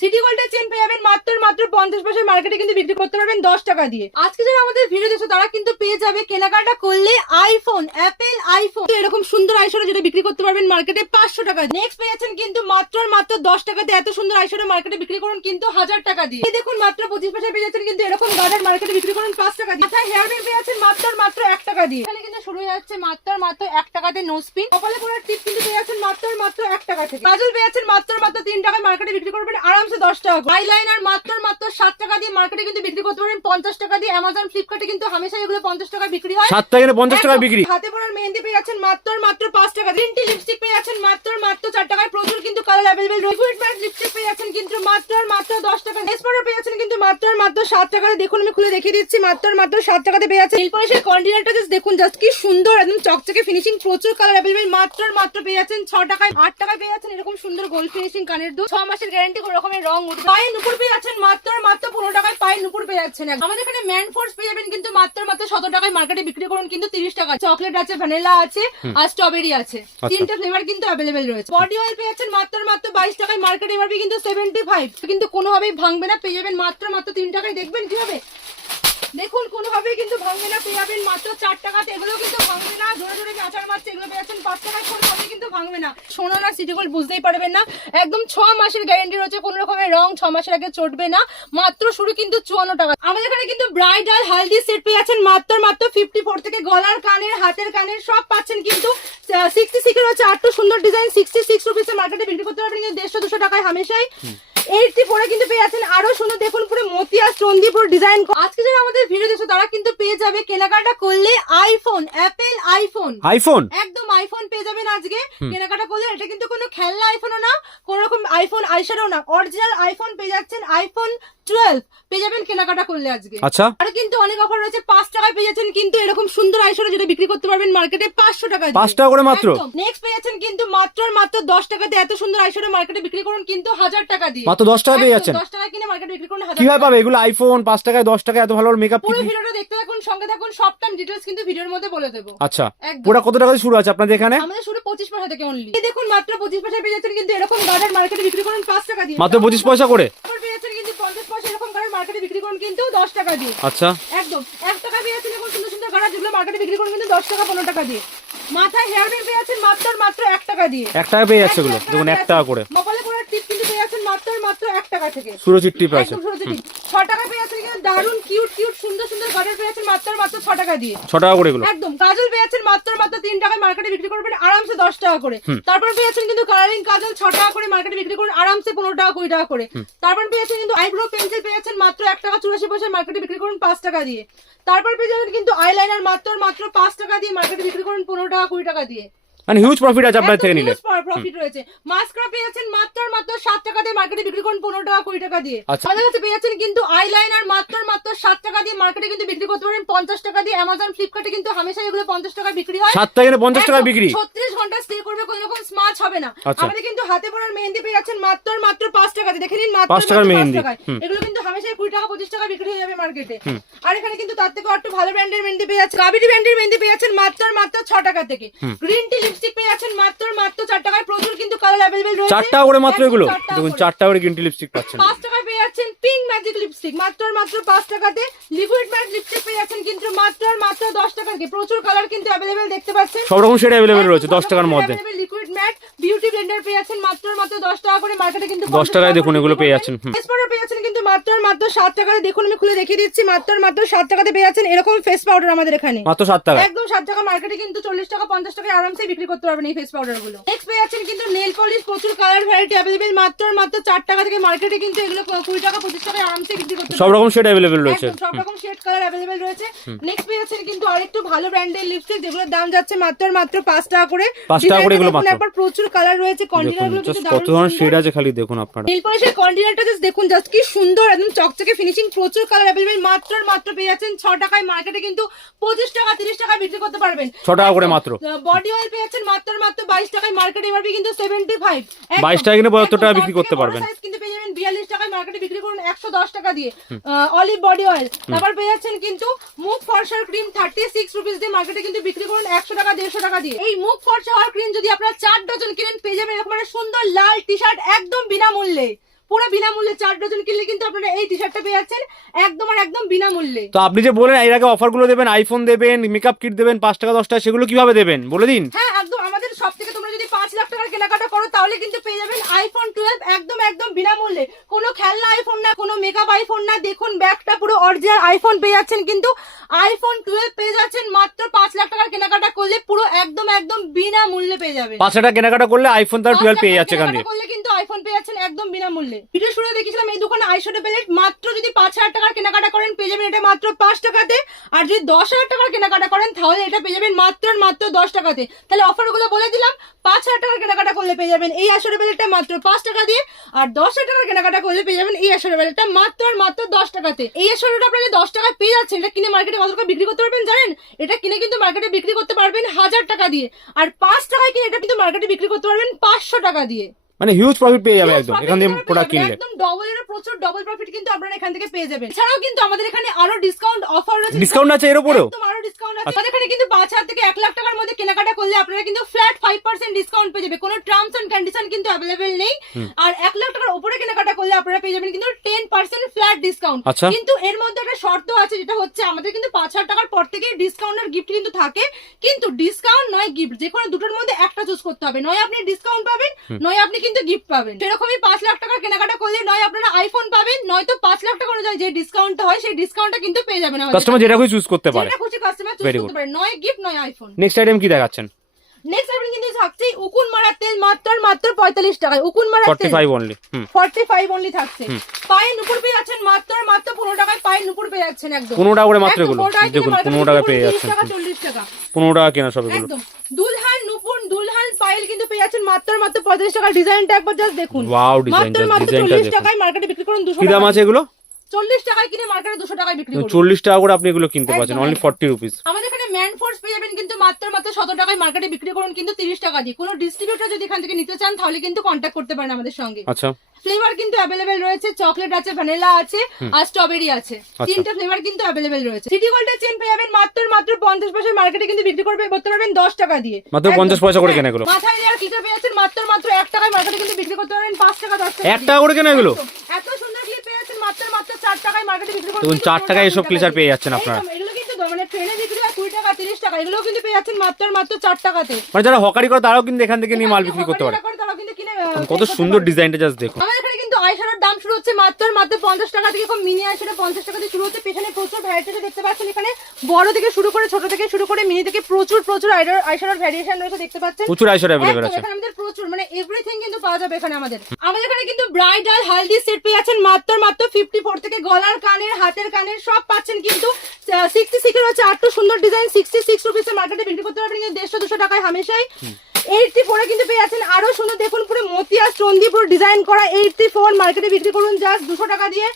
City গোল্ডের chain পেয়ে যাবেন মাত্র মাত্র পঞ্চাশ পয়সায় মার্কেটে কিন্তু বিক্রি করতে পারবেন দশ টাকা দিয়ে। আজকে যারা আমাদের ভিডিও দেখছ, তারা কিন্তু পেয়ে যাবে কেনাকাটা করলে আইফোন অ্যাপেল আইফোন এরকম সুন্দর আইশোটা যেটা বিক্রি করতে পারবেন মার্কেটে পাঁচশো টাকা নেক্সট পেয়েছেন কিন্তু মাত্র মাত্র দশ টাকাতে এত সুন্দর আইশোটা মার্কেটে বিক্রি করুন কিন্তু হাজার টাকা দিয়ে। দেখুন মাত্র পঁচিশ পয়সা পেয়ে যাচ্ছেন কিন্তু এরকম গার্ডার মার্কেটে বিক্রি করুন পাঁচ টাকা দিয়ে। মাথায় হেয়ার পেয়ে যাচ্ছেন মাত্র মাত্র এক টাকা দিয়ে। এখানে কিন্তু শুরু হয়ে যাচ্ছে মাত্র মাত্র এক টাকাতে নো স্পিন কপালে পড়ার টিপ কিন্তু পেয়ে যাচ্ছেন মাত্র মাত্র এক টাকা থেকে। কাজল পেয়ে যাচ্ছেন মাত্র মাত্র তিন টাকায় মার্কেটে বিক্রি করবেন আরামসে দশ টাকা আইলাইনার মাত্র আর মাত্র সাত টাকা দিয়ে মার্কেটে কিন্তু বিক্রি করতে পারেন। পঞ্চাশ টাকা দিয়ে অ্যামাজন ফ্লিপকার্টে কিন্তু হামেশা এগুলো পঞ্চাশ টাকা বিক্রি হয়। সাত থেকে পঞ্চাশ টাকা বিক্রি। হাতে পড়ার মেহেন্দি পেয়ে যাচ্ছেন মাত্র মাত্র পাঁচ টাকা গ্রিন টি লিপস্টিক পেয়ে যাচ্ছেন মাত্র মাত্র চার টাকায়। প্রচুর কিন্তু colour available liquid matte lipstick পেয়ে যাচ্ছেন কিন্তু মাত্র মাত্র দশ টাকা নেস পাউডার পেয়ে যাচ্ছেন কিন্তু মাত্র মাত্র সাত টাকায় দেখুন আমি খুলে দেখিয়ে দিচ্ছি। মাত্র মাত্র সাত টাকাতে পেয়ে যাচ্ছেন। নীল পলিশের কন্টিনেন্টটা জাস্ট দেখুন জাস্ট কি সুন্দর একদম চকচকে ফিনিশিং প্রচুর কালার অ্যাভেলেবেল মাত্র মাত্র পেয়ে যাচ্ছেন ছ টাকায় আট টাকায় পেয়ে যাচ্ছেন। এরকম সুন্দর গোল্ড ফিনিশিং কানের দুল। ছ মাসের গ্যারান্টি কোনো রকমের রং উঠবে। পায়ে নুপুর পেয়ে যাচ্ছেন মাত্র মাত্র পনেরো টাকায় পায়ে নুপুর পেয়ে যাচ্ছেন আমাদের এখানে ম্যান ফোর্স পেয়ে যাবেন কিন্তু মাত্র মাত্র শত টাকায় মার্কেটে বিক্রি করুন কিন্তু তিরিশ টাকা চকলেট আছে ভ্যানিলা আছে আর স্ট্রবেরি আছে। তিনটে ফ্লেভার কিন্তু অ্যাভেলেবেল রয়েছে। বডি অয়েল পেয়ে যাচ্ছেন মাত্র মাত্র বাইশ টাকায় মার্কেটে এমআরপি কিন্তু সেভেন্টি ফাইভ কিন্তু কোনোভাবেই ভাঙবে না পেয়ে যাবেন মাত্র মাত্র তিন টাকায়। দেখবেন কীভাবে? দেখুন, কোনোভাবেই কিন্তু ভাঙবে না, পেয়ে যাবেন মাত্র চার টাকাতে। এগুলো কিন্তু ভাঙবে না, ধরে ধরে আচার মারছে, এগুলো পেয়ে যাচ্ছেন পাঁচ টাকায় কোনোভাবেই কিন্তু ভাঙবে না। সোনা না, সিটি গোল্ড বুঝতেই পারবেন না, একদম ছ মাসের গ্যারেন্টি রয়েছে, কোনো রকমের রং ছ মাসের আগে চটবে না, মাত্র শুরু কিন্তু চুয়ান্ন টাকা। আমাদের এখানে কিন্তু ব্রাইডাল হালদি সেট পেয়ে যাচ্ছেন মাত্র মাত্র ফিফটি ফোর থেকে গলার কানের, হাতের কানের, সব পাচ্ছেন কিন্তু সিক্সটি সিক্স রয়েছে আটটু সুন্দর ডিজাইন সিক্সটি সিক্স রুপিসে মার্কেটে বিক্রি করতে পারবেন কিন্তু দেড়শো দুশো টাকায় হামেশাই। এইটটি ফোরে কিন্তু পেয়ে যাচ্ছেন। আরও সুন্দর দেখুন পুরো স্টোন দিয়ে ডিজাইন আজকে যারা আমাদের ভিডিও দেখছ তারা কিন্তু পেয়ে যাবে কেনাকাটা করলে আইফোন অ্যাপেল আইফোন আইফোন একদম আইফোন পেয়ে যাবেন আজকে কেনাকাটা করলে। এটা কিন্তু কোনো খেলনা আইফোনও না কোন রকম আইফোন আইশ্যাডো না। অরিজিনাল আইফোন পেয়ে যাচ্ছেন আইফোন টুয়েলভ পেয়ে যাবেন কেনাকাটা করলে আজকে। আচ্ছা। আর কিন্তু অনেক অফার রয়েছে। পাঁচ টাকায় পেয়ে যাচ্ছেন কিন্তু এরকম সুন্দর আইশ্যাডো যেটা বিক্রি করতে পারবেন মার্কেটে পাঁচশো টাকা পাঁচ টাকা করে মাত্র? নেক্সট পেয়ে যাচ্ছেন কিন্তু মাত্র মাত্র দশ টাকাতে এত সুন্দর আইশ্যাডো মার্কেটে বিক্রি করুন কিন্তু হাজার টাকা দিয়ে। মাত্র দশ টাকা পেয়ে যাচ্ছেন। দশ টাকা কিনে মার্কেটে বিক্রি করুন কীভাবে পাবে? এগুলো আইফোন পাঁচ টাকায় দশ টাকায় এত ভালো মেকআপ পুরো ভিডিওটা দেখতে থাকুন সঙ্গে থাকুন সবটাম ডিটেলস কিন্তু ভিডিওর মধ্যে বলে দেবো। আচ্ছা। পুরো কত টাকা শুরু আছে আপনাদের এখানে? আমাদের শুরু পঁচিশ পয়সা থেকে অনলি দেখুন মাত্র পঁচিশ পয়সা পেয়ে যাচ্ছেন কিন্তু এরকম গার্ডার মার্কেটে বিক্রি করুন পাঁচ টাকা দিয়ে। মাত্র পঁচিশ পয়সা করে? পেয়ে যাচ্ছেন কিন্তু পঞ্চাশ পয়সা এরকম গার্ডার মার্কেটে বিক্রি করুন কিন্তু দশ টাকা দিয়ে। আচ্ছা। একদম। এক টাকা পেয়ে যাচ্ছেন এরকম সুন্দর সুন্দর গাড়া যেগুলো মার্কেটে বিক্রি করুন কিন্তু দশ টাকা পনেরো টাকা দিয়ে। মাথায় হেয়ার ব্যান্ড পেয়ে যাচ্ছেন মাত্র মাত্র এক টাকা দিয়ে। এক টাকা পেয়ে যাচ্ছে এগুলো। দেখুন এক টাকা। করে কপালে পড়ার টিপ কিন্তু পেয়ে যাচ্ছেন মাত্র আর মাত্র এক টাকা থেকে। সুরজিৎ টিপ আছে। টাকা পেয়ে যাচ্ছেন কিন্তু দারুণ কিউট কিউট সুন্দর সুন্দর পেয়ে যাচ্ছেন মাত্র মাত্র ছ টাকা দিয়ে। ছ টাকা করে এগুলো। একদম পেয়ে যাচ্ছেন মাত্র মাত্র তিন টাকায় মার্কেটে বিক্রি করবেন আরামসে দশ টাকা করে। তারপর পেয়ে কিন্তু কালারিং কাজল ছ টাকা করে মার্কেটে বিক্রি করুন আরামসে পনেরো টাকা কুড়ি টাকা করে। তারপর পেয়ে কিন্তু আইব্রো পেন্সিল পেয়ে মাত্র এক টাকা চুরাশি পয়সায় মার্কেটে বিক্রি করুন পাঁচ টাকা দিয়ে। তারপর পেয়ে যাবেন কিন্তু আইলাইনার মাত্র মাত্র পাঁচ টাকা দিয়ে মার্কেটে বিক্রি করুন পনেরো টাকা কুড়ি টাকা দিয়ে। মানে হিউজ প্রফিট আছে আপনার থেকে নিলে। প্রফিট রয়েছে। মাস্করা পেয়ে যাচ্ছেন মাত্র মাত্র সাত টাকা দিয়ে মার্কেটে বিক্রি করুন পনেরো টাকা কুড়ি টাকা দিয়ে। আচ্ছা। আমাদের কাছে পেয়ে যাচ্ছেন কিন্তু আইলাইনার মাত্র মাত্র সাত টাকা দিয়ে মার্কেটে কিন্তু বিক্রি করতে পারেন। পঞ্চাশ টাকা দিয়ে অ্যামাজন ফ্লিপকার্টে কিন্তু হামেশা এগুলো পঞ্চাশ টাকা বিক্রি হয়। সাত থেকে পঞ্চাশ টাকা বিক্রি। ছত্রিশ ঘণ্টা স্টে করবে কোনো রকম স্মার্ট হবে না। আচ্ছা। আমাদের কিন্তু হাতে পড়ার মেহেন্দি পেয়ে যাচ্ছেন মাত্র মাত্র পাঁচ টাকা দিয়ে। দেখে নিন মাত্র পাঁচ টাকার মেহেন্দি। এগুলো কিন্তু হামেশাই কুড়ি টাকা পঁচিশ টাকা বিক্রি হয়ে যাবে মার্কেটে আর এখানে কিন্তু তার থেকে একটু ভালো ব্র্যান্ডের মেহেন্দি পেয়ে যাচ্ছে কাবেরি ব্র্যান্ডের মেহেন্দি পেয়ে যাচ্ছেন মাত্র মাত্র ছ টাকা থেকে। গ্রিন টি লিপস্টিক পেয়ে যাচ্ছেন মাত্র মাত্র চার টাকায়। প্রচুর কিন্তু কালার অ্যাভেলেবেল রয়েছে। চার টাকা করে মাত্র এগুলো চার টাকা দেখুন করে। চার টাকা করে গ্রিন টি লিপস্টিক পাচ্ছেন পাঁচ টাকায় পেয়ে যাচ্ছেন পিঙ্ক ম্যাজিক লিপস্টিক মাত্র মাত্র পাঁচ টাকাতে লিকুইড ম্যাট লিপস্টিক পেয়ে যাচ্ছেন কিন্তু মাত্র মাত্র দশ টাকার কি প্রচুর কালার কিন্তু অ্যাভেলেবেল দেখতে পাচ্ছেন? সব রকম সেট অ্যাভেলেবেল রয়েছে দশ টাকার মধ্যে। লিকুইড ম্যাট বিউটি ব্লেন্ডার পেয়ে যাচ্ছেন মাত্র মাত্র দশ টাকা করে মার্কেটে কিন্তু 10 টাকায় দেখুন এগুলো পেয়ে যাচ্ছেন, ফেস পাউডার পেয়ে যাচ্ছেন কিন্তু মাত্র মাত্র সাত টাকাতে দেখুন আমি খুলে দেখিয়ে দিচ্ছি মাত্র মাত্র সাত টাকাতে পেয়ে যাচ্ছেন এরকম ফেস পাউডার আমাদের এখানে। মাত্র সাত টাকা একদম সাত টাকা মার্কেটে কিন্তু চল্লিশ টাকা পঞ্চাশ টাকায় আরামসে বিক্রি করতে পারবেন এই ফেস পাউডারগুলো। নেক্সট পেয়ে যাচ্ছেন কিন্তু নেল পলিশ প্রচুর কালার ভ্যারাইটি অ্যাভেলেবেল মাত্র মাত্র চার টাকা থেকে মার্কেটে কিন্তু এগুলো কুড়ি টাকা পঁচিশ টাকায় আরামসে বিক্রি করতে সব রকম সেট অ্যাভেলেবেল রয়েছে। সব রকম শেড কালার অ্যাভেলেবেল রয়েছে। নেক্সট পেয়ে যাচ্ছেন কিন্তু আরেকটু ভালো ব্র্যান্ডের লিপস্টিক যেগুলোর দাম যাচ্ছে মাত্র মাত্র পাঁচ টাকা করে। পাঁচ টাকা করে এগুলো মাত্র। একবার প্রচুর কালার রয়েছে দেখুনগুলো কিন্তু কত ধরনের শেড আছে খালি দেখুন আপনারা। নীল পলিশের কন্টেনারটা জাস্ট দেখুন জাস্ট কি সুন্দর একদম চকচকে ফিনিশিং প্রচুর কালার অ্যাভেলেবেল মাত্র মাত্র পেয়ে যাচ্ছেন ছ টাকায় মার্কেটে কিন্তু পঁচিশ টাকা তিরিশ টাকা বিক্রি করতে পারবেন। ছ টাকা করে মাত্র। বডি অয়েল পেয়ে যাচ্ছেন মাত্র মাত্র বাইশ টাকায় মার্কেটে এবার কিন্তু সেভেন্টি ফাইভ 22 টাকা কিনে 75 টাকা বিক্রি করতে পারবেন। কিন্তু পেয়ে যাবেন বিয়াল্লিশ টাকায় মার্কেটে বিক্রি করুন একশো দশ টাকা দিয়ে অলিভ বডি অয়েল তারপর পেয়ে যাচ্ছেন কিন্তু মুখ ফর্সার ক্রিম থার্টি সিক্স রুপিস দিয়ে মার্কেটে কিন্তু বিক্রি করুন একশো টাকা দেড়শো টাকা দিয়ে। এই মুখ ফর্সা হওয়ার ক্রিম যদি আপনারা চার ডজন কিনেন পেয়ে যাবেন এরকম একটা সুন্দর লাল টি শার্ট একদম বিনামূল্যে। পুরো বিনামূল্যে চার ডজন কিনলে কিন্তু আপনারা এই টি শার্টটা পেয়ে যাচ্ছেন একদম আর একদম বিনামূল্যে। তো আপনি যে বলেন এর আগে অফারগুলো দেবেন আইফোন দেবেন মেকআপ কিট দেবেন পাঁচ টাকা দশ টাকা সেগুলো কীভাবে দেবেন? বলে দিন। হ্যাঁ একদম আমাদের সব থেকে তোমরা যদি পাঁচ লাখ টাকার কেনাকাটা করো তাহলে কিন্তু পেয়ে যাবেন আইফোন টুয়েলভ একদম একদম বিনামূল্যে। কোনো খেলনা আইফোন না কোনো মেকআপ আইফোন না দেখুন ব্যাগটা পুরো অরিজিনাল আইফোন পেয়ে যাচ্ছেন কিন্তু আইফোন টুয়েলভ পেয়ে যাচ্ছেন মাত্র পাঁচ লাখ টাকার কেনাকাটা করলে পুরো একদম একদম বিনামূল্যে পেয়ে যাবেন। পাঁচ টাকা কেনাকাটা করলে আইফোন তার টুয়েলভ পেয়ে যাচ্ছে এখান থেকে করলে কিন্তু আইফোন পেয়ে যাচ্ছেন একদম বিনামূল্যে। ভিডিও শুরু দেখেছিলাম এই দোকানে আইশ্যাডো প্যালেট মাত্র যদি পাঁচ হাজার টাকার কেনাকাটা করেন পেয়ে যাবেন এটা মাত্র পাঁচ টাকাতে। আর যদি দশ হাজার টাকার কেনাকাটা করেন তাহলে এটা পেয়ে যাবেন মাত্র আর মাত্র দশ টাকাতে। তাহলে অফারগুলো বলে দিলাম পাঁচ হাজার টাকার কেনাকাটা করলে পেয়ে যাবেন এই আসরের বেলেটটা মাত্র পাঁচ টাকা দিয়ে, আর দশ হাজার টাকার কেনাকাটা করলে পেয়ে যাবেন এই আসরের বেলেটটা মাত্র আর মাত্র দশ টাকাতে। এই আইশ্যাডোটা আপনারা দশ টাকায় পেয়ে যাচ্ছেন, এটা কিনে মার্কেটে কত টাকা বিক্রি করতে পারবেন জানেন? এটা কিনে কিন্তু মার্কেটে বিক্রি করতে পারবেন হাজার টাকা দিয়ে। আর পাঁচ টাকায় কিনে এটা কিন্তু মার্কেটে বিক্রি করতে পারবেন পাঁচশো টাকা দিয়ে। মানে হিউজ প্রফিট পেয়ে যাবে একদম। এখান থেকে প্রোডাক্ট। কিনলে। একদম ডবল এর প্রচুর ডবল প্রফিট কিন্তু আপনারা এখান থেকে পেয়ে যাবেন। এছাড়াও কিন্তু আমাদের এখানে আরও ডিসকাউন্ট অফার রয়েছে। ডিসকাউন্ট আছে এর উপরেও? একদম আরও ডিসকাউন্ট আছে। আমাদের এখানে কিন্তু পাঁচ হাজার থেকে এক লাখ টাকার মধ্যে কেনাকাটা করলে আপনারা কিন্তু ফ্ল্যাট ফাইভ পার্সেন্ট ডিসকাউন্ট পেয়ে যাবে কোনো টার্মস এন্ড কন্ডিশন কিন্তু অ্যাভেলেবেল নেই। আর এক লাখ টাকার উপরে কেনাকাটা করলে আপনারা পেয়ে যাবেন কিন্তু টেন পার্সেন্ট ফ্ল্যাট ডিসকাউন্ট আচ্ছা। কিন্তু এর মধ্যে একটা শর্ত আছে যেটা হচ্ছে আমাদের কিন্তু পাঁচ হাজার টাকার পর থেকে ডিসকাউন্ট আর গিফট কিন্তু থাকে। কিন্তু ডিসকাউন্ট নয় গিফট যে কোনো দুটোর মধ্যে একটা চুজ করতে হবে। নয় আপনি ডিসকাউন্ট পাবেন নয় আপনি কিন্তু গিফট পাবেন। সেরকমই পাঁচ লাখ টাকা কেনাকাটা করলে নয় আপনারা আইফোন পাবেন নয়তো পাঁচ লাখ টাকা অনুযায়ী যে ডিসকাউন্ট হয় সেই ডিসকাউন্টটা কিন্তু পেয়ে যাবেন কাস্টমার যেটা খুশি চুজ করতে পারে। যেটা খুশি কাস্টমার চুজ করতে পারে। নয় গিফট নয় আইফোন নেক্সট আইটেম কি দেখাচ্ছেন? নেক্সট আইটেম কিন্তু থাকছে উকুন মারার তেল মাত্র মাত্র পঁয়তাল্লিশ টাকায়। উকুন ফর্টি তেল। Five only hmm. Forty five only থাকছে পায়ে যাচ্ছেন মাত্র মাত্র পনেরো টাকায় পায়ে নুপুর পেয়ে যাচ্ছেন একদম। পনেরো টাকা করে মাত্র এগুলো। দেখুন কিনে পনেরো market টাকা এ পেয়ে যাচ্ছেন। টাকা চল্লিশ টাকা। পনেরো টাকা কেনা সব এগুলো। একদম। দুলহান নুপুর দুলহান পাইল কিন্তু পেয়ে যাচ্ছেন মাত্র মাত্র পঁয়তাল্লিশ টাকা। ডিজাইনটা একবার জাস্ট দেখুন। চল্লিশ দেখুন। টাকায় মার্কেটে বিক্রি করুন দুশো কি দাম আছে এগুলো? চল্লিশ টাকায় কিনে মার্কেটে দুশো টাকায় বিক্রি করুন চল্লিশ টাকা করে আপনি এগুলো কিনতে পারছেন অনলি ফর্টি রুপিস আমাদের এখানে ম্যান ফোর্স পেয়ে যাবেন কিন্তু মাত্র মাত্র শত টাকায় মার্কেটে বিক্রি করুন কিন্তু তিরিশ টাকা দিয়ে। কোনো ডিস্ট্রিবিউটর যদি এখান থেকে নিতে চান তাহলে কিন্তু কন্ট্যাক্ট করতে পারেন আমাদের সঙ্গে। আচ্ছা। ফ্লেভার কিন্তু অ্যাভেলেবেল রয়েছে চকলেট আছে ভ্যানিলা আছে আর স্ট্রবেরি আছে। আচ্ছা। তিনটা ফ্লেভার কিন্তু অ্যাভেলেবেল রয়েছে। সিটি গোল্ডের চেন পেয়ে যাবেন মাত্র মাত্র পঞ্চাশ পয়সা মার্কেটে কিন্তু বিক্রি করবে করতে পারবেন দশ টাকা দিয়ে। মাত্র। 50 পয়সা করে কেনা এগুলো। মাথায় দেওয়ার কিটা পেয়ে যাচ্ছেন মাত্র মাত্র এক টাকায় মার্কেটে কিন্তু বিক্রি করতে পারবেন পাঁচ টাকা দশ টাকা এক টাকা করে কেনা এগুলো একদম। এত সুন্দর ক্লিপ পেয়ে যাচ্ছেন মাত্র মাত্র চার টাকায় মার্কেটে বিক্রি করতে দেখুন, চার টাকায় এসব ক্লিচার পেয়ে যাচ্ছেন আপনারা। মানে যারা হকারি করে তারাও কিন্তু এখান থেকে নিয়ে মাল বিক্রি করতে পারে। কত সুন্দর। ডিজাইনটা জাস্ট দেখুন আমাদের এখানে কিন্তু আইশ্যাডোর দাম শুরু হচ্ছে মাত্র মাত্র পঞ্চাশ টাকা থেকে খুব মিনি আইশ্যাডো পঞ্চাশ টাকা থেকে শুরু হচ্ছে। পেছনে প্রচুর ভ্যারাইটি দেখতে পাচ্ছেন এখানে। বড় থেকে শুরু করে ছোট থেকে শুরু করে মিনি থেকে প্রচুর প্রচুর আইশ্যাডোর ভ্যারিয়েশন রয়েছে দেখতে পাচ্ছেন। প্রচুর আইসার অ্যাভেলেবেল আছে। এখানে আমাদের প্রচুর মানে এভরিথিং কিন্তু পাওয়া যাবে এখানে আমাদের। আমাদের এখানে কিন্তু ব্রাইডাল হালদি সেট পেয়ে যাচ্ছেন মাত্র মাত্র ফিফটি ফোর থেকে গলার কানের হাতের কানের সব পাচ্ছেন কিন্তু সিক্সটি সিক্স রয়েছে আটটু সুন্দর ডিজাইন সিক্সটি সিক্স রুপিসে মার্কেটে বিক্রি করতে পারবেন কিন্তু দেড়শো দুশো টাকায় হামেশাই। এইটটি ফোরে কিন্তু পেয়ে যাচ্ছেন আরও সুন্দর। দেখুন পুরো মতিয়া স্টোন দিয়ে পুরো ডিজাইন করা এইটটি ফোর মার্কেটে বিক্রি করুন। জাস্ট দুশো টাকা দিয়ে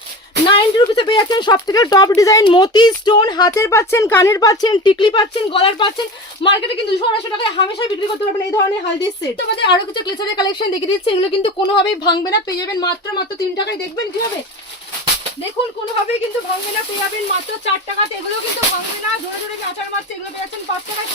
নাইনটি রুপিসে পেয়ে যাচ্ছেন সব থেকে টপ ডিজাইন মতি স্টোন হাতের পাচ্ছেন, কানের পাচ্ছেন, টিকলি পাচ্ছেন, গলার পাচ্ছেন। মার্কেটে কিন্তু দুশো আড়াইশো টাকায় হামেশাই বিক্রি করতে পারবেন। এই ধরনের হালদির সেট আমাদের আরও কিছু ক্লেচারের কালেকশন দেখে দিচ্ছি। এগুলো কিন্তু কোনোভাবেই ভাঙবে না, পেয়ে যাবেন মাত্র মাত্র তিন টাকায়। দেখবেন কীভাবে? দেখুন, কোনোভাবেই কিন্তু ভাঙবে না, পেয়ে যাবেন মাত্র চার টাকাতে। এগুলো কিন্তু ভাঙবে না। জোরে জোরে আচার মারছে, এগুলো পেয়ে যাচ্ছেন পাঁচ টাকায়।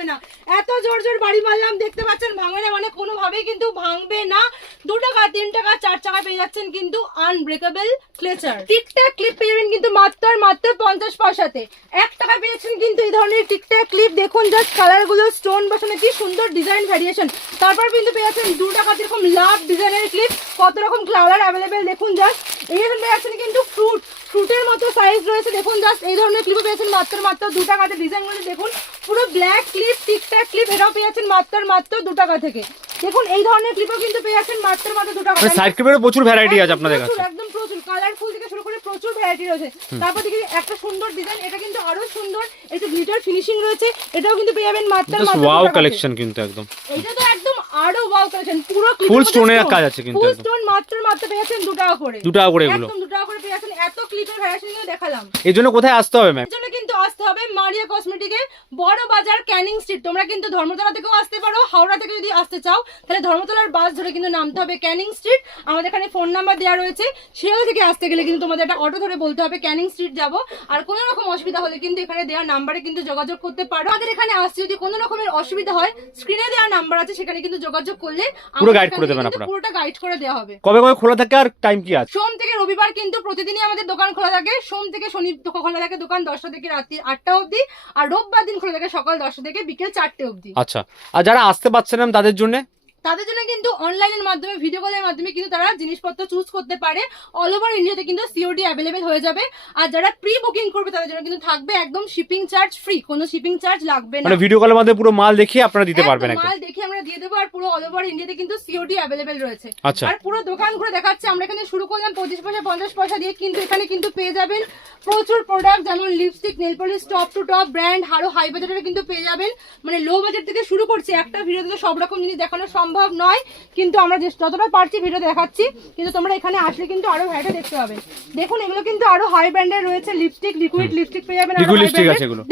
ভাঙবে না। এত জোর জোর বাড়ি মারলাম, দেখতে পাচ্ছেন ভাঙবে না মানে কোনোভাবেই কিন্তু ভাঙবে না। দু টাকা, তিন টাকা, চার টাকা পেয়ে যাচ্ছেন কিন্তু আনব্রেকেবল ক্লেচার টিকটাক ক্লিপ পেয়ে যাবেন কিন্তু মাত্র আর মাত্র পঞ্চাশ পয়সাতে। এক টাকা পেয়েছেন কিন্তু এই ধরনের টিকটাক ক্লিপ দেখুন জাস্ট কালারগুলো স্টোন বসানো, কি সুন্দর ডিজাইন ভ্যারিয়েশন তারপর কিন্তু পেয়ে যাচ্ছেন দু টাকা, যেরকম লাভ ডিজাইনের ক্লিপ কত রকম কালার অ্যাভেলেবেল দেখুন জাস্ট এই পেয়ে যাচ্ছেন কিন্তু ফ্রুট ফ্রুটের মতো সাইজ রয়েছে, দেখুন জাস্ট এই ধরনের ক্লিপও পেয়েছেন মাত্র মাত্র দু টাকাতে। ডিজাইনগুলো দেখুন পুরো ব্ল্যাক ক্লিপ টিকটাক ক্লিপ এরাও পেয়ে যাচ্ছেন মাত্র মাত্র দু টাকা থেকে। দেখুন এই ধরনের ক্লিপও কিন্তু পেয়ে যাচ্ছেন মাত্র মাত্র দু টাকা সাইড ক্রিপেরও প্রচুর ভ্যারাইটি আছে আপনাদের কাছে। একদম প্রচুর। কালারফুল থেকে শুরু করে প্রচুর ভ্যারাইটি রয়েছে। তারপর দেখি একটা সুন্দর ডিজাইন এটা কিন্তু আরও সুন্দর। একটু গ্লিটার ফিনিশিং রয়েছে এটাও কিন্তু পেয়ে যাবেন মাত্র জাস্ট ওয়াও কালেকশন কিন্তু একদম। এটা তো একদম আরও ওয়াও কালেকশন পুরো stone এর কাজ আছে কিন্তু ফুল স্টোন মাত্র মাত্র পেয়ে যাচ্ছেন দু টাকা করে দু টাকা করে এগুলো। একদম দু টাকা করে পেয়ে যাচ্ছেন। এত ক্লিপের ভ্যারাইটি কিন্তু দেখালাম। এই জন্য কোথায় আসতে হবে ম্যাম এর জন্য কিন্তু আসতে হবে মারিয়া কসমেটিকে বড় বাজার ক্যানিং স্ট্রিট। তোমরা কিন্তু ধর্মতলা থেকেও আসতে পারো হাওড়া থেকে যদি আসতে চাও তাহলে ধর্মতলার বাস ধরে কিন্তু নামতে হবে ক্যানিং স্ট্রিট। আমাদের এখানে ফোন নাম্বার দেওয়া রয়েছে। শিয়ালদা থেকে আসতে গেলে কিন্তু তোমাদের একটা অটো ধরে বলতে হবে ক্যানিং স্ট্রিট যাব। আর কোনো রকম অসুবিধা হলে কিন্তু এখানে দেওয়া নাম্বারে কিন্তু যোগাযোগ করতে পারো। আমাদের এখানে আসতে যদি কোনো রকমের অসুবিধা হয় স্ক্রিনে দেওয়া নাম্বার আছে সেখানে কিন্তু যোগাযোগ করলে পুরো এখান করে দেবেন আপনারা। পুরোটা গাইড করে দেওয়া হবে। কবে কবে খোলা থাকে আর টাইম কি আছে? সোম থেকে রবিবার কিন্তু প্রতিদিনই আমাদের দোকান খোলা থাকে। সোম থেকে শনি খোলা থাকে দোকান দশটা থেকে রাত্রি আটটা অবধি। আর রোববার দিন খোলা থাকে সকাল দশটা থেকে বিকেল চারটে অবধি। আচ্ছা। আর যারা আসতে পারছেন না তাদের জন্য? তাদের জন্য কিন্তু অনলাইনের মাধ্যমে ভিডিও কলের মাধ্যমে কিন্তু তারা জিনিসপত্র চুজ করতে পারে। অল ওভার ইন্ডিয়াতে কিন্তু সিওডি অ্যাভেলেবেল হয়ে যাবে। আর যারা প্রি বুকিং করবে তাদের জন্য কিন্তু থাকবে একদম শিপিং চার্জ ফ্রি কোনো শিপিং চার্জ লাগবে না। মানে ভিডিও কলের মাধ্যমে পুরো মাল দেখিয়ে আপনারা দিতে পারবেন একদম। মাল দেখে আমরা দিয়ে দেবো আর পুরো অল ওভার ইন্ডিয়াতে কিন্তু সিওডি অ্যাভেলেবেল রয়েছে। আচ্ছা। আর পুরো দোকান ঘুরে দেখাচ্ছে আমরা এখানে শুরু করলাম পঁচিশ পয়সা পঞ্চাশ পয়সা দিয়ে কিন্তু এখানে কিন্তু পেয়ে যাবেন প্রচুর প্রোডাক্ট যেমন lipstick nail polish top to top brand আরও হাই বাজারের কিন্তু পেয়ে যাবেন। মানে লো বাজেট থেকে শুরু করছে একটা ভিডিওতে সব রকম জিনিস দেখানো সম্ভব নয় কিন্তু আমরা যতটা পারছি ভিডিও দেখাচ্ছি কিন্তু তোমরা এখানে আসলে কিন্তু আরও ভ্যারাইটি দেখতে পাবে। দেখুন এগুলো কিন্তু আরও হাই ব্র্যান্ডের রয়েছে লিপস্টিক লিকুইড লিপস্টিক পেয়ে যাবেন।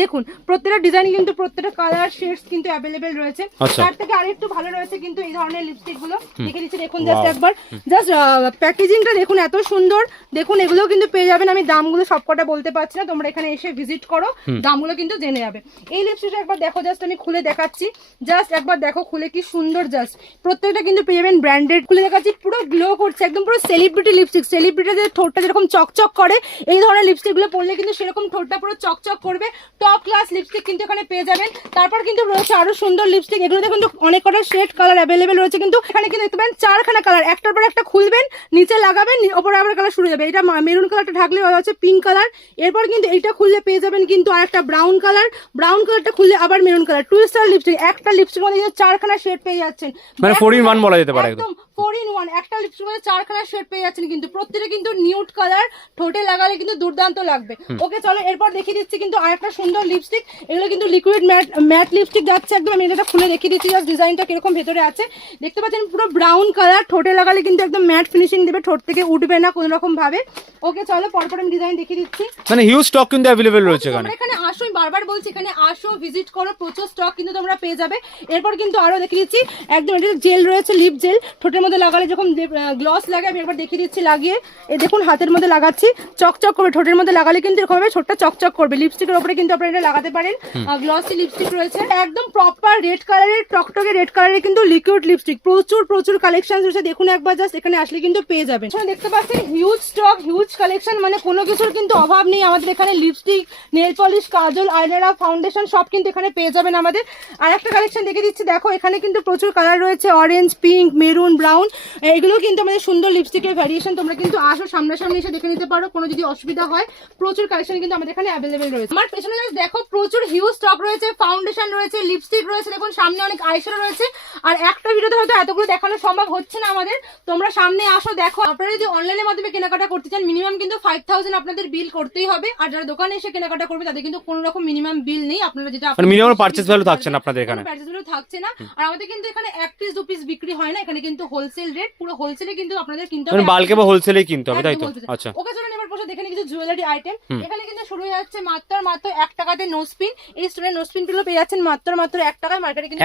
দেখুন প্রত্যেকটা ডিজাইন কিন্তু প্রত্যেকটা কালার শেডস কিন্তু অ্যাভেলেবেল রয়েছে। আচ্ছা। তার থেকে আরেকটু ভালো রয়েছে কিন্তু এই ধরনের লিপস্টিকগুলো দেখে দিচ্ছি দেখুন জাস্ট একবার। জাস্ট প্যাকেজিংটা দেখুন এত সুন্দর। দেখুন এগুলো কিন্তু পেয়ে যাবেন আমি দামগুলো সবকটা বলতে পারছি না তোমরা এখানে এসে ভিজিট করো। দামগুলো কিন্তু জেনে যাবে। এই লিপস্টিকটা একবার দেখো জাস্ট আমি খুলে দেখাচ্ছি। জাস্ট একবার দেখো খুলে কি সুন্দর জাস্ট প্রত্যেকটা কিন্তু পেয়ে যাবেন ব্র্যান্ডেড খুলে দেখাচ্ছি, পুরো গ্লো করছে, একদম পুরো সেলিব্রিটি লিপস্টিক সেলিব্রিটিদের ঠোঁটটা যেরকম চকচক করে, এই ধরনের লিপস্টিকগুলো পরলে কিন্তু সেরকম ঠোঁটটা পুরো চকচক করবে টপ ক্লাস লিপস্টিক কিন্তু এখানে পেয়ে যাবেন। তারপর কিন্তু রয়েছে আরও সুন্দর লিপস্টিক এগুলোতে কিন্তু অনেক কটা শেড কালার অ্যাভেলেবেল রয়েছে, কিন্তু এখানে কিন্তু দেখতে চারখানা কালার একটার পর একটা খুলবেন, নিচে লাগাবেন ওপরে আবার কালার শুরু যাবে। এটা মেরুন কালারটা ঢাকলে হচ্ছে পিঙ্ক কালার এরপর কিন্তু এইটা খুললে পেয়ে যাবেন কিন্তু আর একটা ব্রাউন কালার ব্রাউন কালারটা খুললে আবার maroon colour two star lipstick একটা লিপস্টিক মধ্যে কিন্তু চারখানা শেড পেয়ে যাচ্ছেন। মানে ফোর ইন ওয়ান বলা যেতে পারে একদম ফোর ইন ওয়ান একটা লিপস্টিক মধ্যে চারখানা শেড পেয়ে যাচ্ছেন কিন্তু প্রত্যেকটা কিন্তু নিউট কালার ঠোঁটে লাগালে কিন্তু দুর্দান্ত লাগবে। ওকে চলো এরপর দেখিয়ে দিচ্ছি কিন্তু আরেকটা সুন্দর লিপস্টিক এগুলো কিন্তু লিকুইড ম্যাট ম্যাট লিপস্টিক যাচ্ছে একদম আমি এটা খুলে দেখিয়ে দিচ্ছি জাস্ট ডিজাইনটা কীরকম ভেতরে আছে। দেখতে পাচ্ছেন পুরো ব্রাউন কালার ঠোঁটে লাগালে কিন্তু একদম ম্যাট ফিনিশিং দেবে ঠোঁট থেকে উঠবে না কোনো রকম ভাবে। ওকে চলো পরপর আমি ডিজাইন দেখিয়ে দিচ্ছি। মানে হিউজ স্টক কিন্তু অ্যাভেলেবেল রয়েছে এখানে। এখানে আসো আমি বারবার বলছি এখানে আসো ভিজিট করো প্রচুর স্টক কিন্তু তোমরা পেয়ে যাবে। এরপর কিন্তু আরও দেখিয়ে দিচ্ছি একদম এটা জেল রয়েছে লিপ জেল ঠোঁটের মধ্যে লাগালে যখন গ্লস লাগে আমি একবার দেখিয়ে দিচ্ছি লাগিয়ে। এ দেখুন হাতের মধ্যে লাগাচ্ছি। চকচক করবে ঠোঁটের মধ্যে লাগালে কিন্তু এরকম ভাবে ছোটটা চকচক করবে। লিপস্টিকের উপরে কিন্তু আপনারা এটা লাগাতে পারেন। গ্লসি লিপস্টিক রয়েছে। একদম প্রপার রেড কালারের টকটকে রেড কালারের কিন্তু লিকুইড লিপস্টিক প্রচুর প্রচুর কালেকশন রয়েছে। দেখুন একবার জাস্ট এখানে আসলে কিন্তু পেয়ে যাবেন। দেখতে পাচ্ছেন হিউজ স্টক হিউজ কালেকশন মানে কোনো কিছুর কিন্তু অভাব নেই। আমাদের এখানে lipstick nail polish kajal eyeliner foundation সব কিন্তু এখানে পেয়ে যাবেন আমাদের। আর একটা কালেকশন দেখে দিচ্ছি। দেখো এখানে কিন্তু প্রচুর কালার রয়েছে। অরেঞ্জ পিঙ্ক মেরুন ব্রাউন এগুলো কিন্তু আমাদের সুন্দর লিপস্টিকের ভ্যারিয়েশন তোমরা কিন্তু আসো, সামনাসামনি এসে দেখে নিতে পারো। কোনো যদি অসুবিধা হয়, প্রচুর কালেকশন কিন্তু আমাদের এখানে অ্যাভেলেবেল রয়েছে। আমার পেছনে দেখো প্রচুর হিউজ স্টক রয়েছে ফাউন্ডেশন রয়েছে লিপস্টিক রয়েছে দেখুন সামনে অনেক আইশ্যাডো রয়েছে। আর একটা ভিডিওতে হয়তো এতগুলো দেখানো সম্ভব হচ্ছে না আমাদের। তোমরা সামনে আসো দেখো। আপনারা যদি অনলাইনের মাধ্যমে কেনাকাটা করতে চান মিনিমাম কিন্তু ফাইভ থাউজেন্ড আপনাদের বিল করতেই হবে। আর যারা দোকানে এসে কেনাকাটা করবে তাদের কিন্তু কোনো রকম মিনিমাম বিল নেই। আপনারা যেটা মানে মিনিমাম পার্চেস ভ্যালু থাকছে না আপনাদের এখানে। প্যাকেজগুলো থাকছে না। আর আমাদের কিন্তু এখানে এক পিস দু পিস বিক্রি হয় না। এখানে কিন্তু হোলসেল রেট পুরো হোলসেলে কিন্তু আপনাদের কিনতে মানে হবে। বাল্কে বা হোলসেলেই কিনতে হবে তাই তো? আচ্ছা। ওকে চলুন এবার বসে দেখে কিছু জুয়েলারি আইটেম এখানে কিন্তু শুরু হয়ে যাচ্ছে মাত্র মাত্র এক টাকাতে নোসপিন এই স্টোনের নোসপিনগুলো পেয়ে যাচ্ছেন মাত্র মাত্র এক টাকায় মার্কেটে কিন্তু।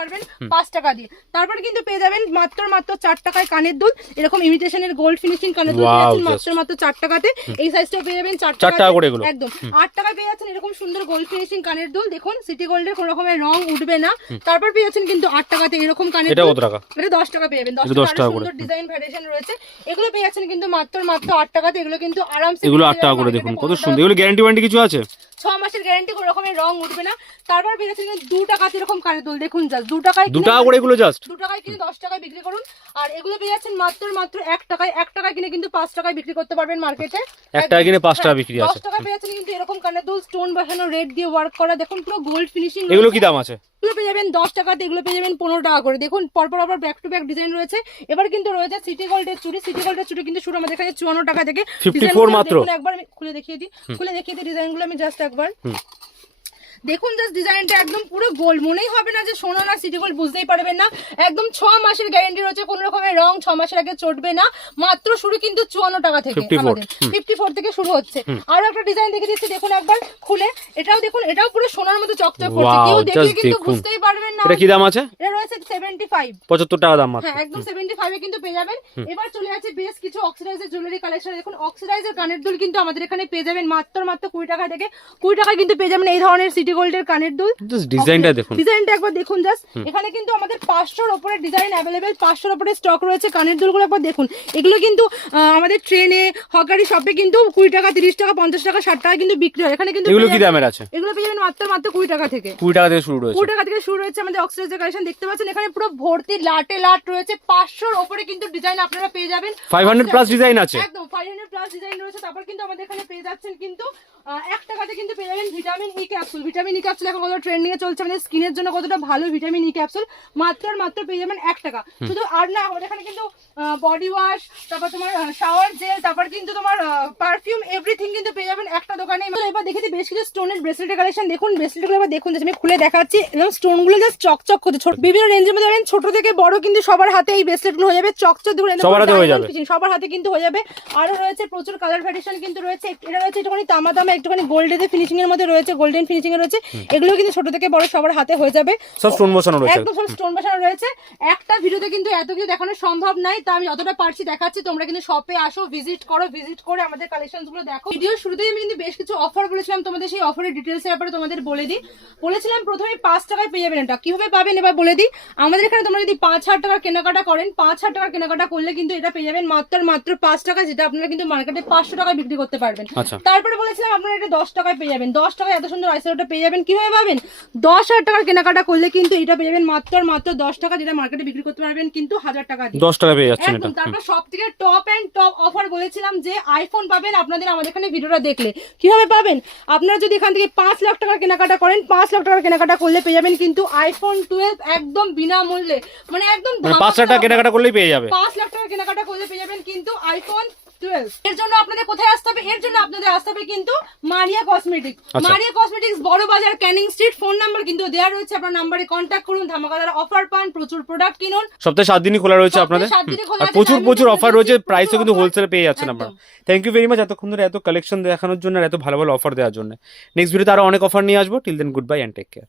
পারবেন পাঁচ টাকা দিয়ে। তারপর কিন্তু পেয়ে যাবেন মাত্র মাত্র চার টাকায় কানের দুল। এরকম ইমিটেশনের গোল্ড ফিনিশিং কানের দুল পেয়ে যাচ্ছেন মাত্র মাত্র চার টাকাতে। এই সাইজটা পেয়ে যাবেন চার টাকা করে একদম। আট টাকায় পেয়ে যাচ্ছেন এরকম সুন্দর গোল্ড ফিনিশিং কানের দুল। দেখুন সিটি গোল্ডের কোনো রকমের রং উঠবে না। তারপর পেয়ে যাচ্ছেন কিন্তু আট টাকাতে এরকম কানের এটা কত টাকা? এটা দশ টাকা পেয়ে যাবেন। দশ টাকা 10 টাকা আরও করে। সুন্দর ডিজাইন ভ্যারিয়েশন রয়েছে। এগুলো পেয়ে যাচ্ছেন কিন্তু মাত্র মাত্র আট টাকাতে। এগুলো কিন্তু আরামসে এগুলো আট টাকা করে দেখুন কত সুন্দর। এগুলো গ্যারান্টি ওয়ারেন্টি কিছু আছে? ছ মাসের গ্যারান্টি কোনো রকমের রং উঠবে না। তারপর যাচ্ছেন দু টাকাতে এরকম কানে দুল দেখুন জাস্ট দু টাকায় দু টাকা করে এগুলো জাস্ট দু টাকায় কিনে দশ টাকায় বিক্রি করুন। আর এগুলো পেয়ে যাচ্ছেন মাত্র মাত্র এক টাকায় এক টাকায় কিনে কিন্তু পাঁচ টাকায় বিক্রি করতে পারবেন মার্কেটে এক টাকা কিনে পাঁচ টাকা বিক্রি আছে। দশ টাকা পেয়ে যাচ্ছেন কিন্তু এরকম কানের দুল স্টোন বসানো রেড দিয়ে ওয়ার্ক করা দেখুন পুরো গোল্ড ফিনিশিং এগুলো কি দাম আছে? এগুলো পেয়ে যাবেন দশ টাকাতে এগুলো পেয়ে যাবেন পনেরো টাকা করে। দেখুন পরপর আবার ব্যাক টু ব্যাক ডিজাইন রয়েছে। এবার কিন্তু রয়েছে সিটি গোল্ডের চুড়ি। সিটি গোল্ডের চুড়ি কিন্তু শুরু আমাদের এখানে চুয়ান্ন টাকা থেকে 54 ডিজাইনগুলো মাত্র। একবার আমি খুলে দেখিয়ে দিই। খুলে দেখিয়ে দিই ডিজাইনগুলো আমি জাস্ট একবার। দেখুন জাস্ট ডিজাইনটা একদম পুরো গোল মনেই হবে না যে সোনা না সিটি গোল্ড বুঝতেই পারবেন না। একদম ছ মাসের গ্যারেন্টি রয়েছে কোনো রকমের রং ছ মাসের আগে চটবে না। মাত্র শুরু কিন্তু চুয়ান্ন টাকা থেকে ফিফটি ফোর থেকে শুরু হচ্ছে। আরও একটা ডিজাইন দেখে দিচ্ছি দেখুন একবার খুলে। এটাও দেখুন এটাও পুরো সোনার মতো চকচক করছে। কেউ দেখলে কিন্তু বুঝতেই পারবেন না এটা কি দাম আছে? এটা রয়েছে সেভেন্টি ফাইভ পঁচাত্তর টাকা দাম মাত্র। হ্যাঁ একদম সেভেন্টি ফাইভে কিন্তু পেয়ে যাবেন। এবার চলে আছে বেশ কিছু অক্সিডাইজের জুয়েলারি কালেকশন দেখুন অক্সিডাইজের কানের দুল কিন্তু আমাদের এখানে পেয়ে যাবেন। মাত্র মাত্র কুড়ি টাকা থেকে কুড়ি টাকায় কিন্তু পেয়ে যাবেন এই ধরনের সিটি গোল্ডের কানের দুল। ডিজাইনটা দেখুন। ডিজাইনটা একবার দেখুন জাস্ট এখানে কিন্তু আমাদের পাঁচশোর ওপরে ডিজাইন অ্যাভেলেবেল পাঁচশোর ওপরে স্টক রয়েছে কানের দুলগুলো একবার দেখুন। এগুলো কিন্তু আমাদের ট্রেনে হকারি শপে কিন্তু কুড়ি টাকা তিরিশ টাকা পঞ্চাশ টাকা ষাট টাকা কিন্তু বিক্রি হয়। এখানে কিন্তু এগুলো কি দামের আছে? এগুলো পেয়ে যাবেন মাত্র মাত্র কুড়ি টাকা থেকে। কুড়ি টাকা থেকে শুরু রয়েছে। কুড়ি টাকা থেকে শুরু হয়েছে আমাদের অক্সিডাইজার কালেকশন দেখতে পাচ্ছেন এখানে পুরো ভর্তি লাটে লাট রয়েছে। পাঁচশোর ওপরে কিন্তু ডিজাইন আপনারা পেয়ে যাবেন। 500 প্লাস ডিজাইন আছে। একদম ফাইভ হান্ড্রেড প্লাস ডিজাইন রয়েছে। তারপর কিন্তু আমাদের এখানে পেয়ে যাচ্ছেন কিন্তু এক টাকাতে কিন্তু পেয়ে যাবেন vitamin E capsule vitamin E capsule এখন কত ট্রেন্ডিং এ চলছে আমাদের স্কিনের জন্য কতটা ভালো ভিটামিন ই ক্যাপসুল মাত্র আর মাত্র পেয়ে যাবেন এক টাকা। শুধু আর না এখানে কিন্তু বডি ওয়াশ তারপর তোমার শাওয়ার জেল তারপর কিন্তু তোমার পারফিউম এভরিথিং কিন্তু পেয়ে যাবেন একটা দোকানে। এবার দেখেছি বেশ কিছু স্টোনের ব্রেসলেটের কালেকশন দেখুন ব্রেসলেটগুলো এবার দেখুন যে আমি খুলে দেখাচ্ছি। এবং স্টোনগুলো জাস্ট চকচক করছে। ছোট বিভিন্ন রেঞ্জের মধ্যে জানেন ছোট থেকে বড় কিন্তু সবার হাতে এই ব্রেসলেটগুলো হয়ে যাবে। চকচক ধরে সবার হাতে হয়ে যাবে। সবার হাতে কিন্তু হয়ে যাবে। আরও রয়েছে প্রচুর কালার ভ্যারিয়েশন কিন্তু রয়েছে। এটা রয়েছে একটুখানি তামা তামা একটুখানি গোল্ডের ফিনিশিং এর মধ্যে রয়েছে গোল্ডেন ফিনিশিং এর রয়েছে এগুলো কিন্তু ছোট থেকে বড় সবার হাতে হয়ে যাবে। সব স্টোন বসানো রয়েছে। একদম সব স্টোন বসানো রয়েছে। একটা ভিডিওতে কিন্তু এত কিছু দেখানো সম্ভব নাই তা আমি যতটা পারছি দেখাচ্ছি। তোমরা কিন্তু শপে আসো ভিজিট করো ভিজিট করে আমাদের কালেকশনসগুলো দেখো। ভিডিও শুরুতেই আমি কিন্তু বেশ অফার বলেছিলাম তোমাদের সেই অফারের ডিটেলস এর ব্যাপারে তোমাদের বলে দিই। বলেছিলাম প্রথমে পাঁচ টাকায় পেয়ে যাবেন এটা। কীভাবে পাবেন এবার বলে দিই। আমাদের এখানে তোমরা যদি পাঁচ হাজার টাকার কেনাকাটা করেন পাঁচ হাজার টাকার কেনাকাটা করলে কিন্তু এটা পেয়ে যাবেন মাত্র মাত্র পাঁচ টাকা যেটা আপনারা কিন্তু মার্কেটে পাঁচশো টাকায় বিক্রি করতে পারবেন। আচ্ছা। তারপরে বলেছিলাম আপনারা এটা দশ টাকায় পেয়ে যাবেন। দশ টাকায় এত সুন্দর আইসেরোটা পেয়ে যাবেন কীভাবে পাবেন? দশ হাজার টাকার কেনাকাটা করলে কিন্তু এটা পেয়ে যাবেন মাত্র মাত্র দশ টাকা যেটা মার্কেটে বিক্রি করতে পারবেন কিন্তু হাজার টাকা দিয়ে। দশ টাকা পেয়ে যাচ্ছেন এটা। একদম তারপর সব থেকে টপ অ্যান্ড টপ অফার বলেছিলাম যে আইফোন পাবেন আপনাদের আমাদের এখানে ভিডিওটা দেখলে। কীভাবে পাবেন। আপনারা যদি এখান থেকে পাঁচ লাখ টাকার কেনাকাটা করেন পাঁচ লাখ টাকার কেনাকাটা করলে পেয়ে যাবেন কিন্তু আইফোন টুয়েলভ একদম বিনামূল্যে। মানে একদম মানে পাঁচ লাখ টাকা কেনাকাটা করলেই পেয়ে যাবে। পাঁচ লাখ টাকা কেনাকাটা করলে পেয়ে যাবেন কিন্তু আইফোন টুয়েলভ এর জন্য আপনাদের কোথায় আসতে হবে? এর জন্য আপনাদের আসতে হবে কিন্তু মারিয়া কসমেটিক্স আচ্ছা। মারিয়া কসমেটিক্স বড় বাজার ক্যানিং স্ট্রিট ফোন নাম্বার কিন্তু দেওয়া রয়েছে। আপনার নাম্বারে কন্ট্যাক্ট করুন ধামাকাদার অফার পান প্রচুর প্রোডাক্ট কিনুন। সপ্তাহে সাত দিনই খোলা রয়েছে আপনাদের? প্রচুর প্রচুর অফার রয়েছে, প্রাইসও কিন্তু। হোলসেলে পেয়ে যাচ্ছেন আপনারা। থ্যাংক ইউ ভেরি মাচ এতক্ষণ ধরে এত কালেকশন দেখানোর জন্য আর এত ভালো ভালো অফার দেওয়ার জন্য। নেক্সট ভিডিওতে আরও অনেক অফার নিয়ে আসব। Till then good bye and take care